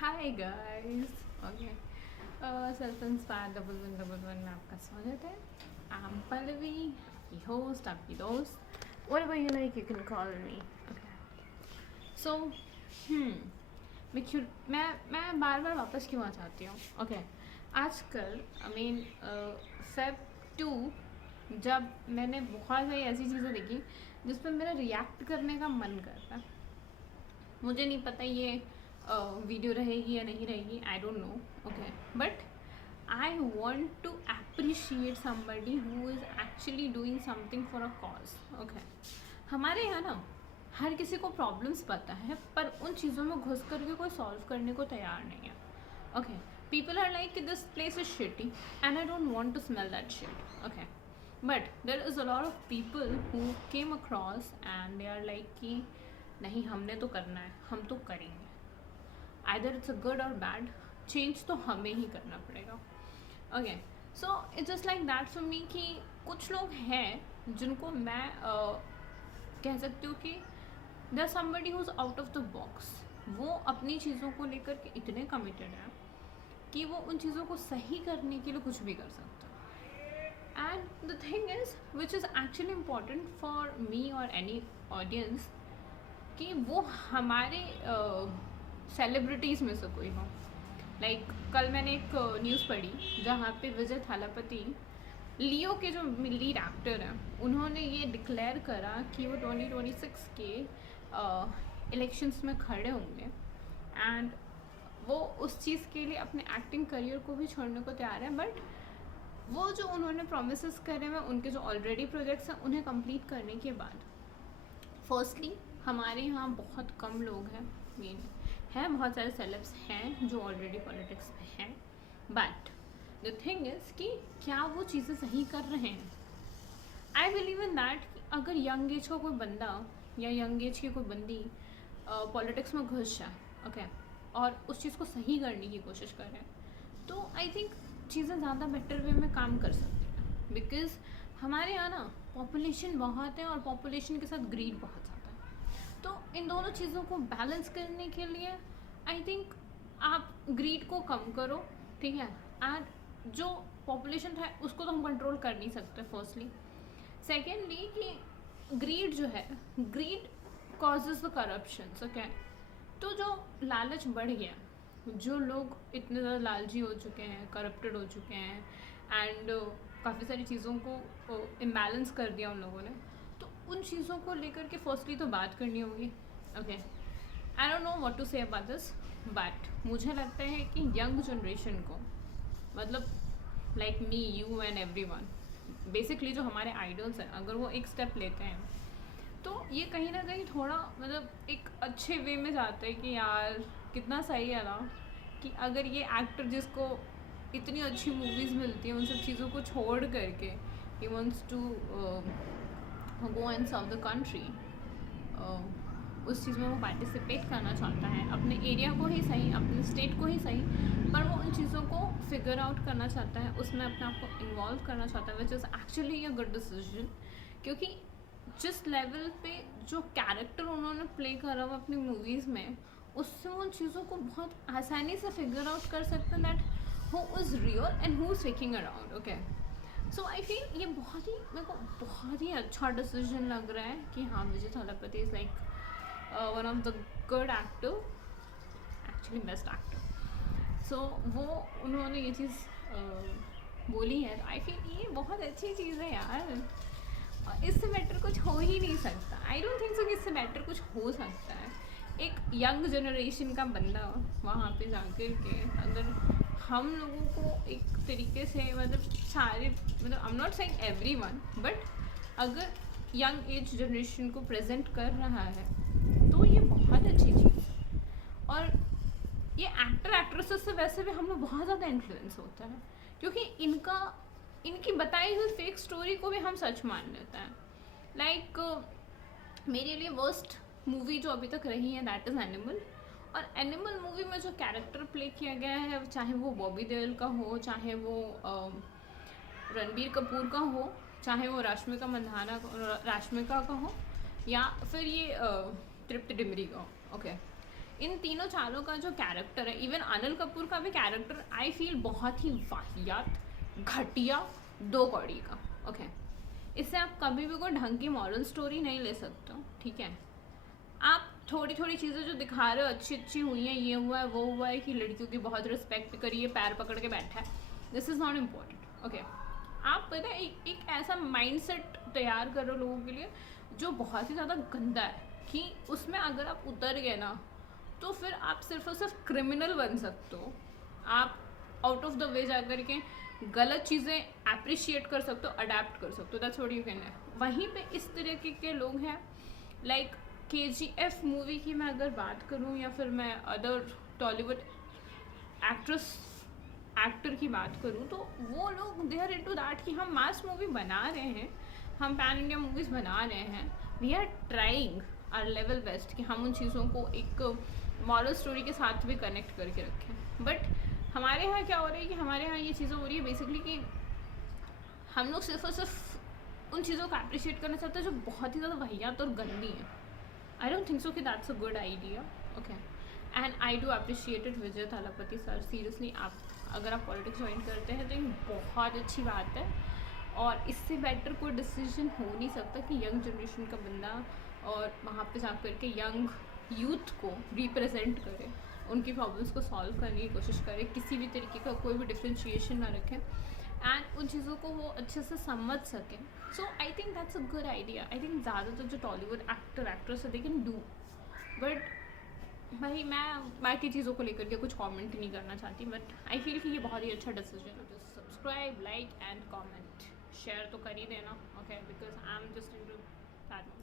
Hi guys. Okay, self inspire double one में आपका स्वागत है। आई एम पल्लवी, आपकी होस्ट, आपकी दोस्त। Whatever you like you can call me. Okay, so मैं बार बार वापस क्यों आ जाती हूँ। ओके, आजकल आई मीन फेब 2 जब मैंने बहुत सारी ऐसी चीज़ें देखी जिस पर मेरा रिएक्ट करने का मन करता है। मुझे नहीं पता ये वीडियो रहेगी या नहीं रहेगी, I don't know. Okay, but I want to appreciate somebody who is actually doing something for a cause. Okay, हमारे यहाँ ना हर किसी को प्रॉब्लम्स पता है, पर उन चीज़ों में घुस करके कोई सॉल्व करने को तैयार नहीं है। Okay, people are like this place is shitty and I don't want to smell that shit. Okay, but there is a lot of people who came across and they are like कि नहीं, हमने तो करना है, हम तो करेंगे। Either it's a good और बैड, चेंज तो हमें ही करना पड़ेगा। Okay, so it's just like that for me कि कुछ लोग हैं जिनको मैं कह सकती हूँ कि they are somebody who is out of the box. वो अपनी चीज़ों को लेकर के इतने कमिटेड हैं कि वो उन चीज़ों को सही करने के लिए कुछ भी कर सकता है। And the thing is which is actually important for me और एनी ऑडियंस कि वो हमारे सेलिब्रिटीज़ में से कोई हो। लाइक कल मैंने एक न्यूज़ पढ़ी जहाँ पे विजय थालापति, लियो के जो लीड एक्टर हैं, उन्होंने ये डिक्लेयर करा कि वो 2026 के इलेक्शंस में खड़े होंगे एंड वो उस चीज़ के लिए अपने एक्टिंग करियर को भी छोड़ने को तैयार है। बट वो जो उन्होंने प्रोमिस करे हुए, उनके जो ऑलरेडी प्रोजेक्ट्स हैं, उन्हें कंप्लीट करने के बाद फर्स्टली हमारे यहाँ बहुत कम लोग हैं, मीन है बहुत सारे सेलेब्स हैं जो ऑलरेडी पॉलिटिक्स में हैं, बट द थिंग इज़ कि क्या वो चीज़ें सही कर रहे हैं। आई बिलीव इन दैट कि अगर यंग एज का कोई बंदा या यंग एज की कोई बंदी पॉलिटिक्स में घुस जाए, ओके, और उस चीज़ को सही करने की कोशिश कर रहे हैं, तो आई थिंक चीज़ें ज़्यादा बेटर वे में काम कर सकती हैं। बिकॉज हमारे यहाँ ना पॉपुलेशन बहुत है और पॉपुलेशन के साथ ग्रीड बहुत ज़्यादा है। तो इन दोनों चीज़ों को बैलेंस करने के लिए आई थिंक आप ग्रीड को कम करो, ठीक है। एंड जो पॉपुलेशन है उसको तो हम कंट्रोल कर नहीं सकते, फर्स्टली। सेकेंडली कि ग्रीड जो है, greed causes the corruption. Okay, तो जो लालच बढ़ गया, जो लोग इतने ज़्यादा लालची हो चुके हैं, करप्टेड हो चुके हैं एंड काफ़ी सारी चीज़ों को इम्बैलेंस कर दिया उन लोगों ने, तो उन चीज़ों को लेकर के फर्स्टली तो बात करनी होगी। Okay, I don't know what to say about this, but मुझे लगता है कि यंग जनरेशन को, मतलब like me, you and everyone, basically जो हमारे आइडल्स हैं, अगर वो एक स्टेप लेते हैं तो ये कहीं ना कहीं थोड़ा मतलब एक अच्छे वे में जाता है कि यार कितना सही है ना कि अगर ये एक्टर जिसको इतनी अच्छी मूवीज़ मिलती हैं उन सब चीज़ों को छोड़ करके he wants to go and serve the country, उस चीज़ में वो पार्टिसिपेट करना चाहता है, अपने एरिया को ही सही, अपने स्टेट को ही सही, पर वो उन चीज़ों को फिगर आउट करना चाहता है, उसमें अपने आप को इन्वॉल्व करना चाहता है, which is actually a good decision. क्योंकि जिस लेवल पे जो कैरेक्टर उन्होंने प्ले करा हुआ अपनी मूवीज़ में, उससे उन चीज़ों को बहुत आसानी से फिगर आउट कर सकते हैं that who is real and who is faking around. Okay, so I feel ये बहुत ही, मेरे को बहुत ही अच्छा डिसीजन लग रहा है कि हाँ, Vijay Thalapathy is like one of the good actor, actually best actor. So वो उन्होंने ये चीज़ बोली है, तो आई फील ये बहुत अच्छी चीज़ है यार। इससे बेटर कुछ हो ही नहीं सकता। आई डोंट थिंक सो कि इससे बेटर कुछ हो सकता है। एक यंग जनरेशन का बंदा वहाँ पे जाकर के अगर हम लोगों को एक तरीके से, मतलब सारे, मतलब I am not saying everyone, but अगर यंग एज जनरेशन को प्रेजेंट कर रहा है तो ये बहुत अच्छी चीज़ है। और ये एक्टर एक्ट्रेसेस से वैसे भी हम लोग बहुत ज़्यादा इन्फ्लुएंस होता है, क्योंकि इनकी बताई हुई फेक स्टोरी को भी हम सच मान लेते हैं। लाइक मेरे लिए वर्स्ट मूवी जो अभी तक रही है दैट इज़ एनिमल। और एनिमल मूवी में जो कैरेक्टर प्ले किया गया है, चाहे वो बॉबी देओल का हो, चाहे वो रणबीर कपूर का हो, चाहे वो राश्मिका का हो, या फिर ये तृप्ति डिमरी का हो, ओके, इन तीनों चारों का जो कैरेक्टर है, इवन अनिल कपूर का भी कैरेक्टर आई फील बहुत ही वाहियात, घटिया, दो कौड़ी का। ओके, इससे आप कभी भी कोई ढंग की मॉरल स्टोरी नहीं ले सकते हो, ठीक है। आप थोड़ी थोड़ी चीज़ें जो दिखा रहे हो अच्छी अच्छी हुई हैं, ये हुआ है वो हुआ है, कि लड़कियों की बहुत रिस्पेक्ट करिए, पैर पकड़ के बैठा है, this is not important. Okay, आप पता है एक ऐसा माइंडसेट तैयार कर रहे हो लोगों के लिए जो बहुत ही ज़्यादा गंदा है, कि उसमें अगर आप उतर गए ना तो फिर आप सिर्फ और सिर्फ क्रिमिनल बन सकते हो। आप आउट ऑफ द वे जा कर के गलत चीज़ें अप्रिशिएट कर सकते हो, अडेप्ट कर सकते हो, that's what you can do. वहीं पे इस तरीके के लोग हैं, लाइक KGF मूवी की मैं अगर बात करूँ, या फिर मैं अदर टॉलीवुड एक्टर की बात करूँ, तो वो लोग दे आर इनटू दैट कि हम मास मूवी बना रहे हैं, हम पैन इंडिया मूवीज़ बना रहे हैं, we are trying our level best कि हम उन चीज़ों को एक मॉरल स्टोरी के साथ भी कनेक्ट करके रखें। बट हमारे यहाँ क्या हो रहा है कि हमारे यहाँ ये चीज़ें हो रही है बेसिकली कि हम लोग सिर्फ और सिर्फ उन चीज़ों को अप्रिशिएट करना चाहते हैं जो बहुत ही ज़्यादा वाहियात और गंदी हैं। आई डोंट थिंक सो कि that's a good idea. Okay, and I do appreciated Vijay Thalapathy sir, seriously आप अगर आप पॉलिटिक्स ज्वाइन करते हैं तो ये बहुत अच्छी बात है, और इससे बेटर कोई डिसीजन हो नहीं सकता कि यंग जनरेशन का बंदा और वहाँ पे जा कर के यंग यूथ को रिप्रेजेंट करे, उनकी प्रॉब्लम्स को सॉल्व करने की कोशिश करे, किसी भी तरीके का कोई भी डिफ्रेंशिएशन ना रखें, एंड उन चीज़ों को वो अच्छे से समझ सकें। So I think that's a good idea. I think ज़्यादातर जो टॉलीवुड एक्टर एक्ट्रेस है दे कैन डू, बट भाई मैं बाकी चीज़ों को लेकर के कुछ कमेंट नहीं करना चाहती, बट आई फील कि ये बहुत ही अच्छा डिसीजन है। Subscribe, like and comment, share तो कर ही देना, okay, because I am just into that.